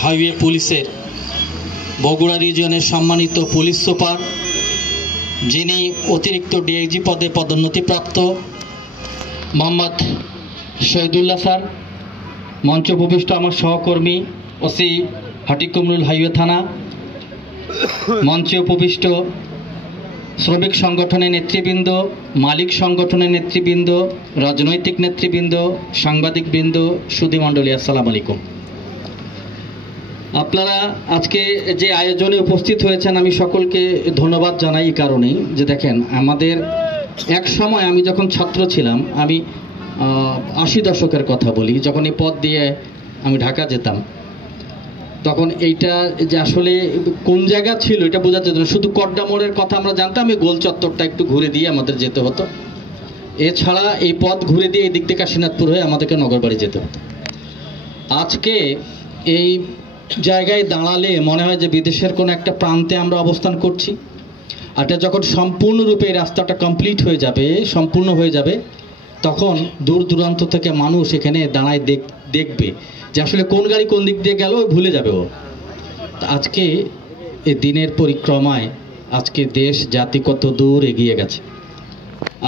Highway পুলিশের বগুড়া রিজিয়নের সম্মানিত police super, যিনি অতিরিক্ত ডিআইজি পদে পদোন্নতিপ্রাপ্ত মোহাম্মদ শহীদুল্লাহ স্যার, মঞ্চ উপবিষ্ট আমার সহকর্মী ওসি হাটিকুমরুল হাইওয়ে থানা, মঞ্চে উপবিষ্ট শ্রমিক সংগঠনের নেতৃবৃন্দ, মালিক সংগঠনের নেতৃবৃন্দ, রাজনৈতিক নেতৃবৃন্দ, সাংবাদিকবৃন্দ, সুধীমণ্ডলী, আসসালামু আলাইকুম। আপনারা আজকে যে আয়োজনে উপস্থিত হয়েছেন আমি সকলকে ধন্যবাদ জানাই এই কারণেই যে দেখেন, আমাদের এক সময় আমি যখন ছাত্র ছিলাম, আমি 80 দশকের কথা বলি, যখন এই পথ দিয়ে আমি ঢাকা যেতাম, তখন এইটা যে আসলে কোন জায়গা ছিল এটা বোঝা যেত না। শুধু কড্ডা মোড়ের কথা আমরা জানতাম, এই গোল চত্বরটা একটু ঘুরে দিয়ে আমাদের যেতে হতো। এছাড়া এই পথ ঘুরে দিয়ে এই দিক থেকে কাশীনাথপুর হয়ে আমাদেরকে নগরবাড়ি যেতে হতো। আজকে এই জায়গায় দাঁড়ালে মনে হয় যে বিদেশের কোনো একটা প্রান্তে আমরা অবস্থান করছি। আর এটা যখন সম্পূর্ণরূপে এই রাস্তাটা কমপ্লিট হয়ে যাবে, সম্পূর্ণ হয়ে যাবে, তখন দূর দূরান্ত থেকে মানুষ এখানে দাঁড়ায় দেখবে যে আসলে কোন গাড়ি কোন দিক দিয়ে গেল, ভুলে যাবে ও। আজকে এই দিনের পরিক্রমায় আজকে দেশ জাতি কত দূর এগিয়ে গেছে।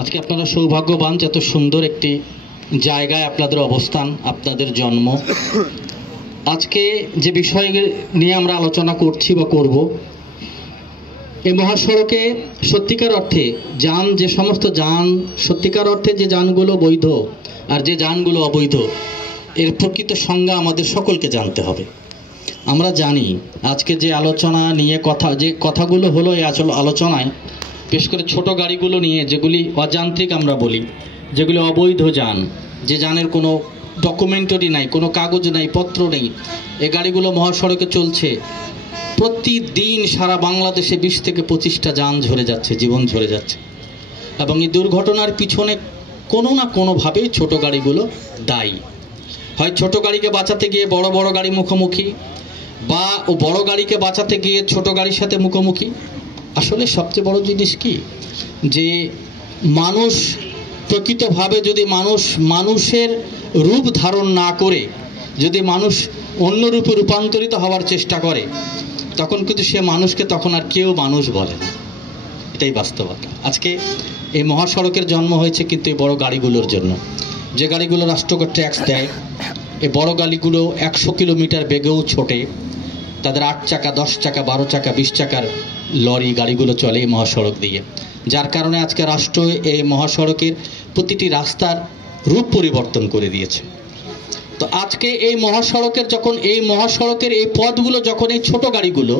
আজকে আপনারা সৌভাগ্যবান যে এত সুন্দর একটি জায়গায় আপনাদের অবস্থান, আপনাদের জন্ম। আজকে যে বিষয় নিয়ে আমরা আলোচনা করছি বা করব, এই মহাসড়কে সত্যিকার অর্থে যান, যে সমস্ত যান সত্যিকার অর্থে যে যানগুলো বৈধ আর যে যানগুলো অবৈধ, এর প্রকৃত সংজ্ঞা আমাদের সকলকে জানতে হবে। আমরা জানি আজকে যে আলোচনা নিয়ে যে কথাগুলো হলো, এই আলোচনায় বিশেষ করে ছোট গাড়িগুলো নিয়ে, যেগুলি অযান্ত্রিক আমরা বলি, যেগুলি অবৈধ যান, যে যানের কোনো ডকুমেন্টারি নাই, কোনো কাগজ নাই, পত্র নেই, এই গাড়িগুলো মহাসড়কে চলছে। প্রতিদিন সারা বাংলাদেশে 20 থেকে 25টা যান ঝরে যাচ্ছে, জীবন ঝরে যাচ্ছে। এবং এই দুর্ঘটনার পিছনে কোনো না কোনোভাবেই ছোট গাড়িগুলো দায়ী। হয় ছোট গাড়িকে বাঁচাতে গিয়ে বড় বড় গাড়ি মুখোমুখি, বা ও বড় গাড়িকে বাঁচাতে গিয়ে ছোট গাড়ির সাথে মুখোমুখি। আসলে সবচেয়ে বড় জিনিস কি, যে মানুষ প্রকৃতভাবে যদি মানুষের রূপ ধারণ না করে যদি মানুষ অন্য রূপে রূপান্তরিত হওয়ার চেষ্টা করে, তখন কিন্তু সে মানুষকে তখন আর কেউ মানুষ বলে না। এটাই বাস্তবতা। আজকে এই মহাসড়কের জন্ম হয়েছে কিন্তু এই বড় গাড়িগুলোর জন্য, যে গাড়িগুলো রাষ্ট্রকে ট্যাক্স দেয়। এই বড় গাড়িগুলো 100 কিলোমিটার বেগেও ছোটে, তাদের 8 চাকা, 10 চাকা, 12 চাকা, 20 চাকার লরি গাড়িগুলো চলে এই মহাসড়ক দিয়ে। যার কারণে আজকে রাষ্ট্র এই মহাসড়কের প্রতিটি রাস্তার রূপ পরিবর্তন করে দিয়েছে। তো আজকে এই মহাসড়কের এই পথগুলো যখন এই ছোট গাড়িগুলো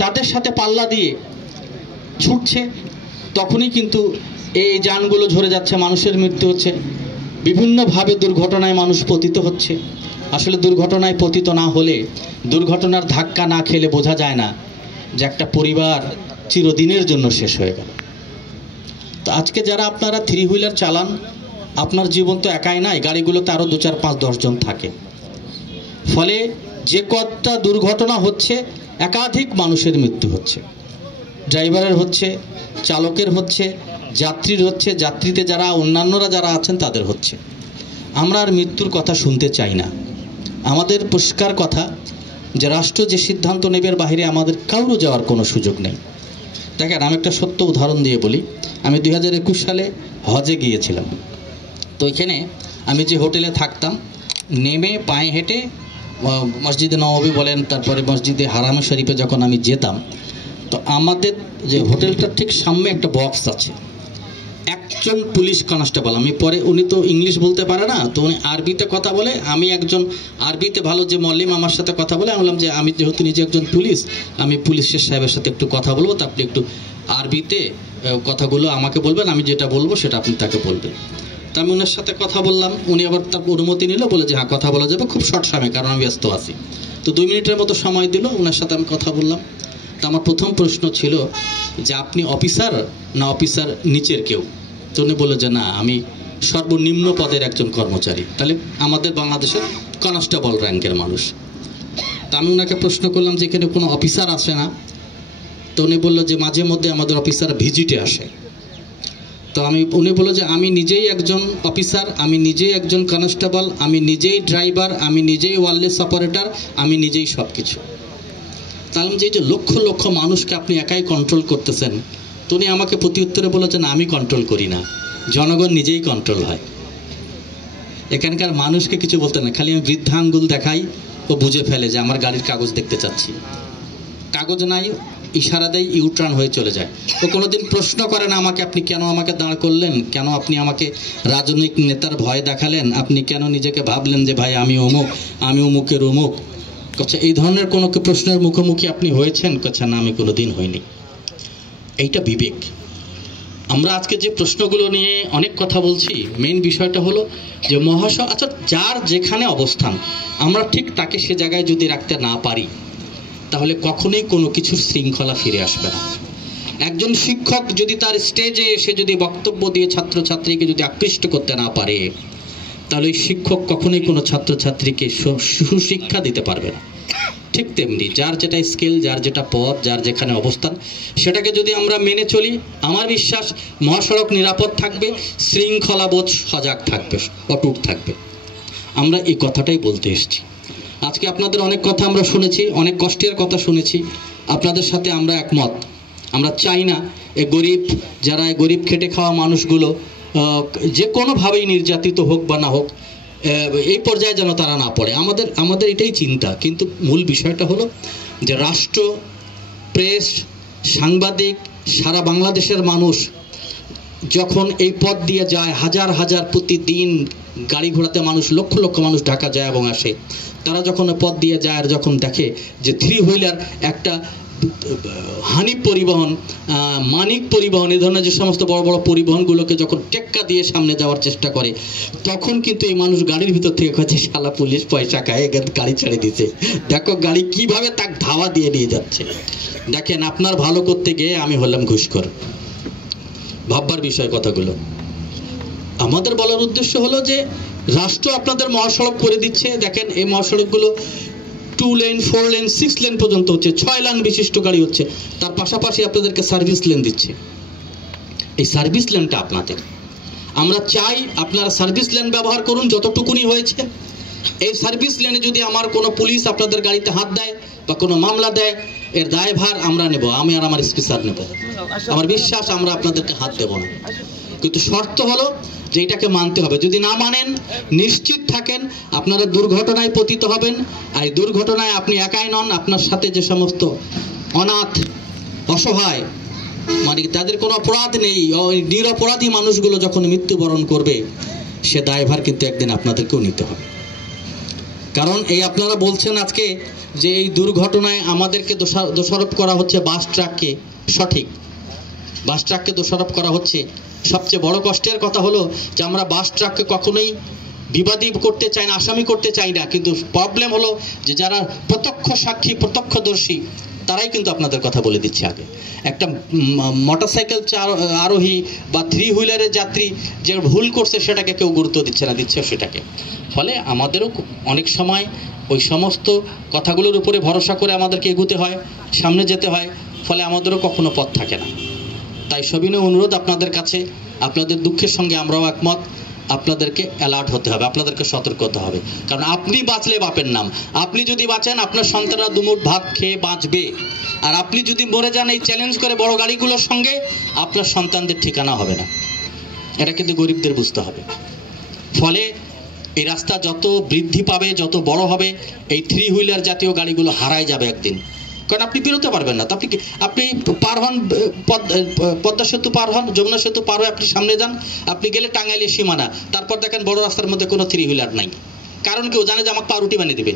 তাদের সাথে পাল্লা দিয়ে ছুটছে, তখনই কিন্তু এই যানগুলো ঝরে যাচ্ছে, মানুষের মৃত্যু হচ্ছে, বিভিন্নভাবে দুর্ঘটনায় মানুষ পতিত হচ্ছে। আসলে দুর্ঘটনায় পতিত না হলে, দুর্ঘটনার ধাক্কা না খেলে বোঝা যায় না যে একটা পরিবার চিরদিনের জন্য শেষ হয়ে গেল। তো আজকে যারা আপনারা 3 হুইলার চালান, আপনার জীবন তো একাই নাই, গাড়িগুলোতে আরও 2, 4, 5, 10 জন থাকে। ফলে যে কতটা দুর্ঘটনা হচ্ছে, একাধিক মানুষের মৃত্যু হচ্ছে। ড্রাইভারের হচ্ছে, চালকের হচ্ছে, যাত্রীর হচ্ছে, যাত্রীতে যারা অন্যান্যরা যারা আছেন তাদের হচ্ছে। আমরা আর মৃত্যুর কথা শুনতে চাই না। আমাদের পরিষ্কার কথা যে রাষ্ট্র যে সিদ্ধান্ত নেবে, বাইরে আমাদের কারো যাওয়ার কোনো সুযোগ নেই। দেখেন, আমি একটা সত্য উদাহরণ দিয়ে বলি। আমি 2021 সালে হজে গিয়েছিলাম। তো এখানে আমি যে হোটেলে থাকতাম, নেমে পায়ে হেঁটে মসজিদে নববী বলেন, তারপরে মসজিদে হারামে শরীফে যখন আমি যেতাম, তো আমাদের যে হোটেলটার ঠিক সামনে একটা বক্স আছে। একজন পুলিশ কনস্টেবল, আমি পরে, উনি তো ইংলিশ বলতে পারে না, তো উনি আরবিতে কথা বলে। আমি একজন আরবিতে ভালো যে মল্লিম, আমার সাথে কথা বলে। আমি বললাম যে আমি যেহেতু নিজে একজন পুলিশ, আমি পুলিশের সাহেবের সাথে একটু কথা বলবো, তা আপনি একটু আরবিতে কথাগুলো আমাকে বলবেন, আমি যেটা বলবো সেটা আপনি তাকে বলবেন। তা আমি ওনার সাথে কথা বললাম, উনি আবার তার অনুমতি নিল, বলে যে হ্যাঁ কথা বলা যাবে, খুব শর্ট সময়, কারণ আমি ব্যস্ত আছি। তো 2 মিনিটের মতো সময় দিল, ওনার সাথে আমি কথা বললাম। তো আমার প্রথম প্রশ্ন ছিল যে আপনি অফিসার না অফিসার নিচের কেউ? তো উনি বললো যে না, আমি সর্বনিম্ন পদের একজন কর্মচারী। তাহলে আমাদের বাংলাদেশের কনস্টেবল র্যাঙ্কের মানুষ। তা আমি ওনাকে প্রশ্ন করলাম যে এখানে কোনো অফিসার আসে না? তো উনি বললো যে মাঝে মধ্যে আমাদের অফিসার ভিজিটে আসে। তো উনি বলল যে আমি নিজেই একজন অফিসার, আমি নিজেই একজন কনস্টেবল, আমি নিজেই ড্রাইভার, আমি নিজেই ওয়্যারলেস অপারেটর, আমি নিজেই সব কিছু। তাহলে যে লক্ষ লক্ষ মানুষকে আপনি একাই কন্ট্রোল করতেছেন, তো উনি আমাকে প্রতি উত্তরে বলেছেন আমি কন্ট্রোল করি না, জনগণ নিজেই কন্ট্রোল হয়। এখানকার মানুষকে কিছু বলতে না, খালি আমি বৃদ্ধা আঙ্গুল দেখাই, ও বুঝে ফেলে যে আমার গাড়ির কাগজ দেখতে চাচ্ছি। কাগজ নাই, ইশারা দেয়, ইউটার্ন হয়ে চলে যায়। ও কোনোদিন প্রশ্ন করে না আমাকে, আপনি কেন আমাকে দাঁড় করলেন, কেন আপনি আমাকে রাজনৈতিক নেতার ভয় দেখালেন, আপনি কেন নিজেকে ভাবলেন যে ভাই আমি অমুক, আমি অমুকের অমুক। আচ্ছা, এই ধরনের কোনো প্রশ্নের মুখোমুখি আপনি হয়েছেন? আচ্ছা না, আমি কোনোদিন হইনি। এইটা বিবেক। আমরা আজকে যে প্রশ্নগুলো নিয়ে অনেক কথা বলছি, মেইন বিষয়টা হলো যে মহাশয়, আচ্ছা যার যেখানে অবস্থান আমরা ঠিক তাকে সে জায়গায় যদি রাখতে না পারি, তাহলে কখনোই কোনো কিছুর শৃঙ্খলা ফিরে আসবে না। একজন শিক্ষক যদি তার স্টেজে এসে যদি বক্তব্য দিয়ে ছাত্রছাত্রীকে যদি আকৃষ্ট করতে না পারে, তাহলে ওই শিক্ষক কখনোই কোনো ছাত্রছাত্রীকে সুশিক্ষা দিতে পারবে না। ঠিক তেমনি যার যেটা স্কিল, যার যেটা পথ, যার যেখানে অবস্থান, সেটাকে যদি আমরা মেনে চলি, আমার বিশ্বাস মহাসড়ক নিরাপদ থাকবে, শৃঙ্খলাবোধ সজাগ থাকবে, অটুট থাকবে। আমরা এই কথাটাই বলতে এসেছি। আজকে আপনাদের অনেক কথা আমরা শুনেছি, অনেক কষ্টের কথা শুনেছি, আপনাদের সাথে আমরা একমত। আমরা চাই না এই যারা গরিব খেটে খাওয়া মানুষগুলো যে কোনোভাবেই নির্যাতিত হোক বা না হোক, এই পর্যায়ে যেন তারা না পড়ে। আমাদের এটাই চিন্তা। কিন্তু মূল বিষয়টা হলো যে রাষ্ট্র, প্রেস, সাংবাদিক, সারা বাংলাদেশের মানুষ যখন এই পথ দিয়ে যায়, হাজার হাজার প্রতিদিন গাড়ি ঘোড়াতে মানুষ, লক্ষ লক্ষ মানুষ ঢাকা যায় এবং আসে, তারা যখন পথ দিয়ে যায় আর যখন দেখে যে 3 হুইলার একটা হানিফ পরিবহন, মানিক পরিবহন, এই ধরনের যে সমস্ত বড় বড় পরিবহনগুলোকে যখন টেক্কা দিয়ে সামনে যাওয়ার চেষ্টা করে, তখন কিন্তু এই মানুষ গাড়ির ভিতর থেকে কাছে শালা পুলিশ পয়সা খায়, গাড়ি ছেড়ে দিতে, দেখো গাড়ি কিভাবে তাকে ধাওয়া দিয়ে নিয়ে যাচ্ছে। দেখেন, আপনার ভালো করতে গিয়ে আমি হলাম ঘুষখোর। ভাববার বিষয় কথাগুলো। আমাদের বলার উদ্দেশ্য হলো যে রাষ্ট্র আপনাদের মহাসড়ক করে দিচ্ছে। দেখেন, এই মহাসড়কগুলো 2 লেন, 4 লেন, 6 লেন পর্যন্ত হচ্ছে, 6 লেন বিশিষ্ট গাড়ি হচ্ছে। তার পাশাপাশি আপনাদেরকে সার্ভিস লেন দিচ্ছে। এই সার্ভিস লেনটা আপনাদের, আমরা চাই আপনারা সার্ভিস লেন ব্যবহার করুন যতটুকুনি হয়েছে। এই সার্ভিস লেনে যদি আমার কোনো পুলিশ আপনাদের গাড়িতে হাত দেয় বা কোনো মামলা দেয়, এর দায়ভার আমরা নেব, আমি আর আমার স্পিসার নেব। আমার বিশ্বাস আমরা আপনাদেরকে হাত দেব না। কিন্তু শর্ত হলো যে এটাকে মানতে হবে। যদি না মানেন, নিশ্চিত থাকেন আপনারা দুর্ঘটনায় পতিত হবেন। আর এই দুর্ঘটনায় আপনি একাই নন, আপনার সাথে যে সমস্ত অনাথ, অসহায়, মানে তাদের কোনো অপরাধ নেই, নিরপরাধী মানুষগুলো যখন মৃত্যুবরণ করবে, সে দায়ভার কিন্তু একদিন আপনাদেরকেও নিতে হবে। কারণ এই আপনারা বলছেন আজকে যে এই দুর্ঘটনায় আমাদেরকে দোষারোপ করা হচ্ছে বাস ট্রাককে। সঠিক, বাস ট্রাককে দোষারোপ করা হচ্ছে। সবচেয়ে বড় কষ্টের কথা হলো যে আমরা বাস ট্রাককে কখনোই বিবাদী করতে চাই না, আসামি করতে চাই না। কিন্তু প্রবলেম হলো যে যারা প্রত্যক্ষ সাক্ষী, প্রত্যক্ষদর্শী, তারাই কিন্তু আপনাদের কথা বলে দিচ্ছে আগে। একটা মোটরসাইকেল আরোহী বা 3 হুইলারের যাত্রী যে ভুল করছে সেটাকে কেউ গুরুত্ব দিচ্ছে না, দিচ্ছে সেটাকে। ফলে আমাদেরও অনেক সময় ওই সমস্ত কথাগুলোর উপরে ভরসা করে আমাদেরকে এগুতে হয়, সামনে যেতে হয়। ফলে আমাদেরও কখনো পথ থাকে না। তাই সবিনয় অনুরোধ আপনাদের কাছে, আপনাদের দুঃখের সঙ্গে আমরাও একমত। আপনাদেরকে অ্যালার্ট হতে হবে, আপনাদেরকে সতর্ক হতে হবে। কারণ আপনি বাঁচলে বাপের নাম। আপনি যদি বাঁচেন, আপনার সন্তানরা দুমুঠ ভাত খেয়ে বাঁচবে। আর আপনি যদি মরে যান এই চ্যালেঞ্জ করে বড় গাড়িগুলোর সঙ্গে, আপনার সন্তানদের ঠিকানা হবে না। এটা কিন্তু গরিবদের বুঝতে হবে। ফলে এই রাস্তা যত বৃদ্ধি পাবে, যত বড় হবে, এই 3 হুইলার জাতীয় গাড়িগুলো হারায় যাবে একদিন। কারণ আপনি বেরোতে পারবেন না। আপনি পার হন, পদ্মা সেতু পার হন, যমুনা সেতু পার হয়ে আপনি সামনে যান, আপনি গেলে টাঙ্গাইলের সীমানা, তারপর দেখেন বড় রাস্তার মধ্যে কোনো 3 হুইলার নাই। কারণ কেউ জানে যে আমাকে পাউরুটি বানিয়ে দেবে,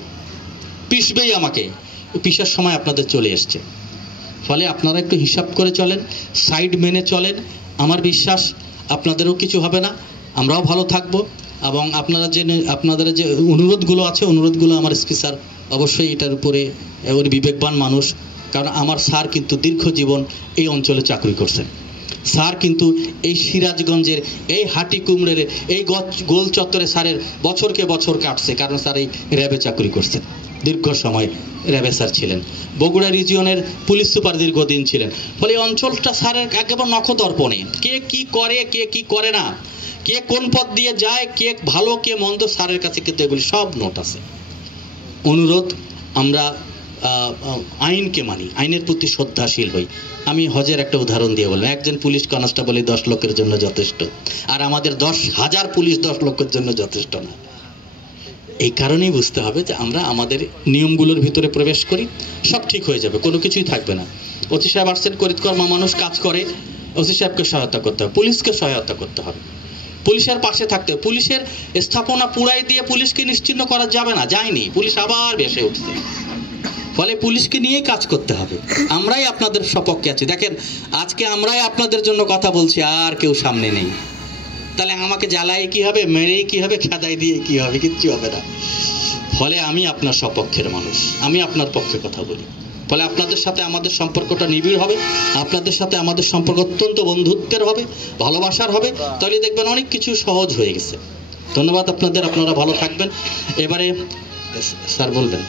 পিষবেই আমাকে। পিষার সময় আপনাদের চলে এসছে। ফলে আপনারা একটু হিসাব করে চলেন, সাইড মেনে চলেন। আমার বিশ্বাস আপনাদেরও কিছু হবে না, আমরাও ভালো থাকবো। এবং আপনাদের যে অনুরোধগুলো আছে, অনুরোধগুলো আমার স্পিসার অবশ্যই এটার উপরে ওর বিবেকবান মানুষ। কারণ আমার স্যার কিন্তু দীর্ঘ জীবন এই অঞ্চলে চাকরি করছেন। স্যার কিন্তু এই সিরাজগঞ্জের, এই হাটি কুমড়ের, এই গোল চত্বরে স্যারের বছরকে বছর কাটছে। কারণ স্যার এই র্যাবে চাকরি করছেন। দীর্ঘ সময় র্যাবে স্যার ছিলেন, বগুড়া রিজিয়নের পুলিশ সুপার দীর্ঘদিন ছিলেন। ফলে এই অঞ্চলটা স্যারের একেবারে নখদর্পণে, কে কি করে কে কি করে না, কে কোন পথ দিয়ে যায়, কে ভালো কে মন্দ, স্যারের কাছে কিন্তু এগুলি সব নোট আছে। অনুরোধ, আমরা আইনকে মানি, আইনের প্রতি শ্রদ্ধাশীল হই। আমি হজের একটা উদাহরণ দিয়ে বললাম, একজন পুলিশ কনস্টেবল 10 লক্ষের জন্য যথেষ্ট, আর আমাদের 10,000 পুলিশ 10 লক্ষের জন্য যথেষ্ট না। এই কারণেই বুঝতে হবে যে আমরা আমাদের নিয়মগুলোর ভিতরে প্রবেশ করি, সব ঠিক হয়ে যাবে, কোনো কিছুই থাকবে না। ওসি সাহেব আসছেন, করিতকর্মা মানুষ কাজ করে, ওসি সাহেবকে সহায়তা করতে হবে, পুলিশকে সহায়তা করতে হবে, পুলিশের পাশে থাকতে হবে। পুলিশের স্থাপনা পুরাই দিয়ে পুলিশকে নিশ্চিহ্ন করা যাবে না, যায়নি, পুলিশ আবার বেসে উঠছে। ফলে পুলিশকে নিয়েই কাজ করতে হবে। আমরাই আপনাদের সপক্ষে আছি। দেখেন, আজকে আমরাই আপনাদের জন্য কথা বলছি, আর কেউ সামনে নেই। তাহলে আমাকে জ্বালাই কি হবে, মেরেই কি হবে, খেদাই দিয়ে কি হবে, কিচ্ছু হবে না। ফলে আমি আপনার সপক্ষের মানুষ, আমি আপনার পক্ষে কথা বলি। ফলে আপনাদের সাথে আমাদের সম্পর্কটা নিবিড় হবে, আপনাদের সাথে আমাদের সম্পর্ক অত্যন্ত বন্ধুত্বের হবে, ভালোবাসার হবে। তাহলে দেখবেন অনেক কিছু সহজ হয়ে গেছে। ধন্যবাদ আপনাদের, আপনারা ভালো থাকবেন। এবারে স্যার বলবেন।